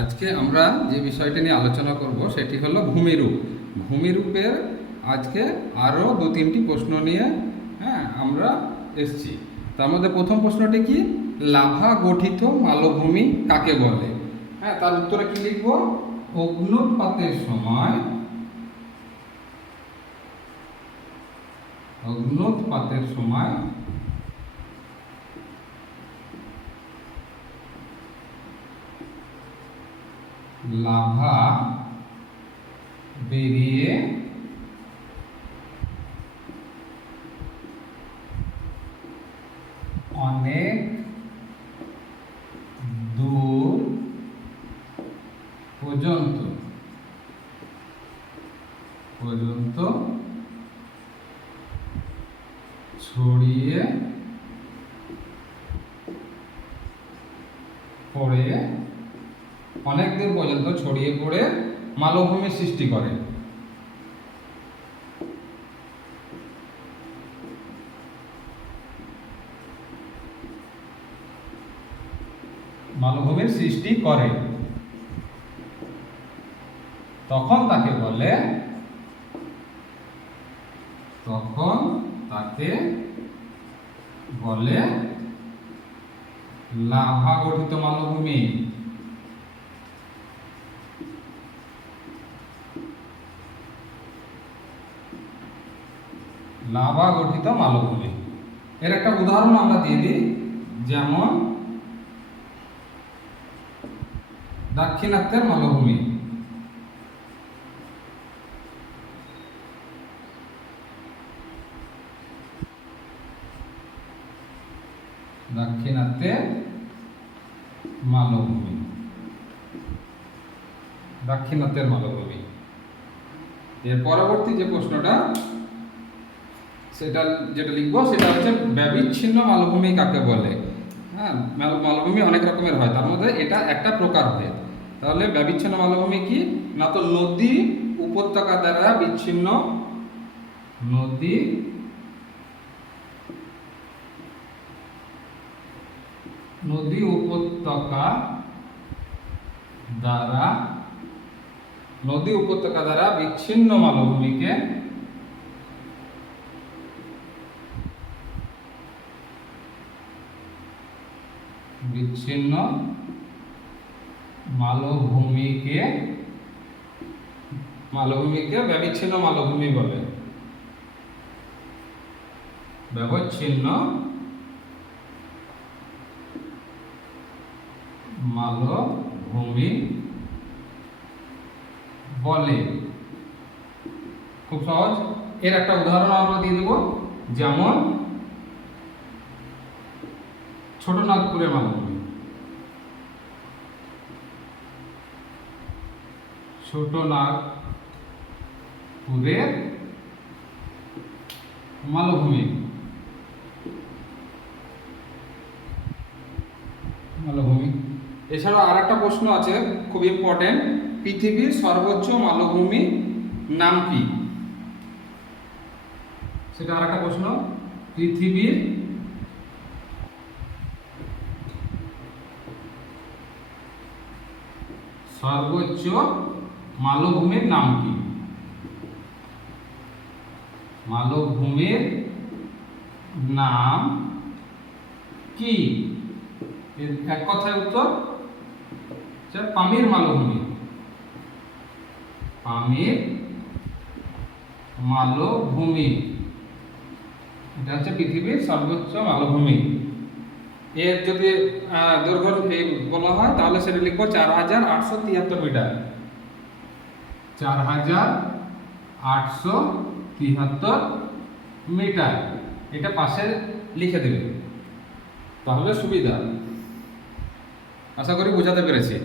আজকে আমরা যে বিষয়টি নিয়ে আলোচনা করব সেটি হলো ভূমিরূপ। ভূমিরূপের আজকে আরও 2-3টি প্রশ্ন নিয়ে আমরা এসেছি। তার মধ্যে প্রথম প্রশ্নটি কি, লাভা গঠিত মালভূমি কাকে বলে? তার উত্তরে কি লিখব, অগ্ন্যুৎপাতের সময় লাভা বেরিয়ে অনেক দূর পর্যন্ত ছড়িয়ে পড়ে মালভূমির সৃষ্টি করে। তখন তাকে বলে লাভা গঠিত মালভূমি। এর একটা উদাহরণ আমরা দিয়ে দিই, যেমন দাক্ষিণাত্যের মালভূমি। দাক্ষিণাত্যের মালভূমি। এর পরবর্তী যে প্রশ্নটা যেটা লিখবো সেটা হচ্ছে ব্যবিচ্ছিন্ন মালভূমি কাকে বলে? মালভূমি অনেক রকমের হয়, তার মধ্যে এটা একটা প্রকার হয়। তাহলে ব্যবিচ্ছিন্ন মালভূমি কি না, তো নদী উপত্যকা দ্বারা বিচ্ছিন্ন, নদী উপত্যকা দ্বারা বিচ্ছিন্ন মালভূমিকে ব্যবিচ্ছিন্ন মালভূমি বলে। ব্যবচ্ছিন্ন মালভূমি বলে। খুব সহজ। এর একটা উদাহরণ আমরা দিয়ে দেব, যেমন ছোটনাগপুরের মালভূমি। মালভূমি। এছাড়াও আর একটা প্রশ্ন আছে, খুব ইম্পর্টেন্ট, পৃথিবীর সর্বোচ্চ মালভূমি নাম কি? সেটা আর একটা প্রশ্ন, পৃথিবীর সর্বোচ্চ মালভূমির নাম কি? মালভূমির নাম কি? এক কথায় উত্তর পামির মালভূমি। এটা হচ্ছে পৃথিবীর সর্বোচ্চ মালভূমি। এর যদি দৈর্ঘ্য বলা হয় তাহলে সেটা লিখবো 4873 মিটার। 4873 মিটার। এটা পাশে লিখে দেবে, তাহলে সুবিধা। আশা করি বোঝাতে পেরেছি।